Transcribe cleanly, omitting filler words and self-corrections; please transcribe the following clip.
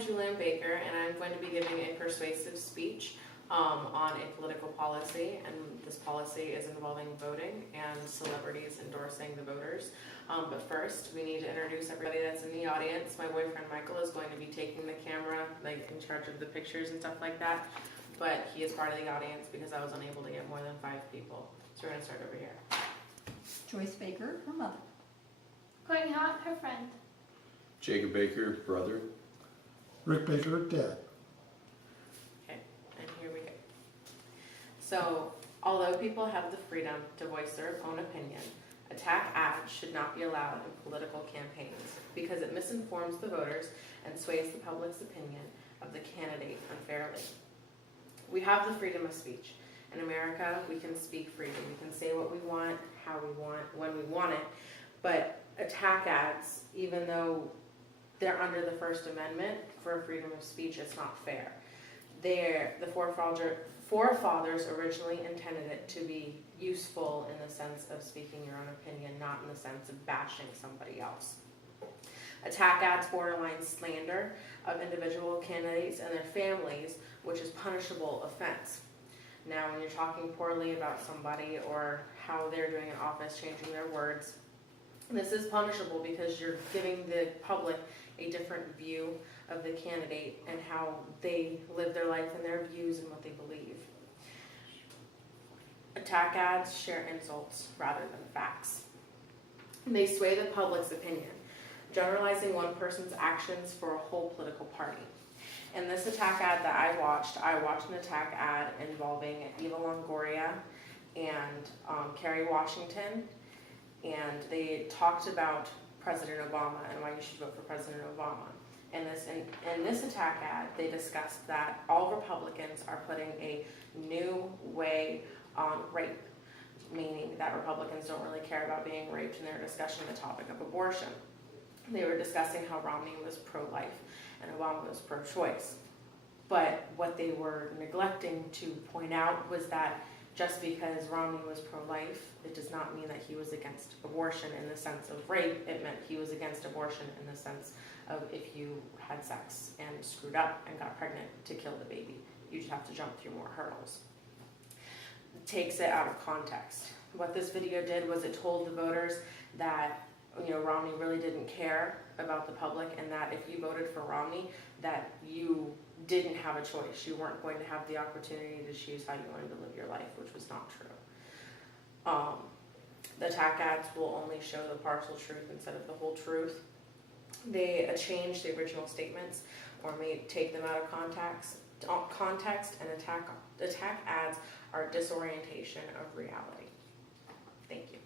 I'm Julann Baker, and I'm going to be giving a persuasive speech on a political policy, and this policy is involving voting and celebrities endorsing the voters. But first, we need to introduce everybody that's in the audience. My boyfriend Michael is going to be taking the camera, like in charge of the pictures and stuff like that, but he is part of the audience because I was unable to get more than 5 people. So we're going to start over here. Joyce Baker, her mother. Courtney Hart, her friend. Jacob Baker, brother. Rick Baker, dad. Okay, and here we go. So, although people have the freedom to voice their own opinion, attack ads should not be allowed in political campaigns because it misinforms the voters and sways the public's opinion of the candidate unfairly. We have the freedom of speech. In America, we can speak freely. We can say what we want, how we want, when we want it. But attack ads, even though they're under the First Amendment for freedom of speech, it's not fair. The forefathers originally intended it to be useful in the sense of speaking your own opinion, not in the sense of bashing somebody else. Attack ads borderline slander of individual candidates and their families, which is punishable offense. Now, when you're talking poorly about somebody or how they're doing in office, changing their words, this is punishable because you're giving the public a different view of the candidate and how they live their life and their views and what they believe. Attack ads share insults rather than facts. They sway the public's opinion, generalizing one person's actions for a whole political party. In this attack ad that I watched an attack ad involving Eva Longoria and Kerry Washington, and they talked about President Obama and why you should vote for President Obama. In this attack ad, they discussed that all Republicans are putting a new way on rape, meaning that Republicans don't really care about being raped, and they're discussing the topic of abortion. They were discussing how Romney was pro-life and Obama was pro-choice. But what they were neglecting to point out was that just because Romney was pro-life, it does not mean that he was against abortion in the sense of rape. It meant he was against abortion in the sense of if you had sex and screwed up and got pregnant to kill the baby, you just have to jump through more hurdles. It takes it out of context. What this video did was it told the voters that Romney really didn't care about the public, and that if you voted for Romney, that you didn't have a choice. You weren't going to have the opportunity to choose how you wanted to live your life, which was not true. The attack ads will only show the partial truth instead of the whole truth. They change the original statements or may take them out of context, and attack ads are disorientation of reality. Thank you.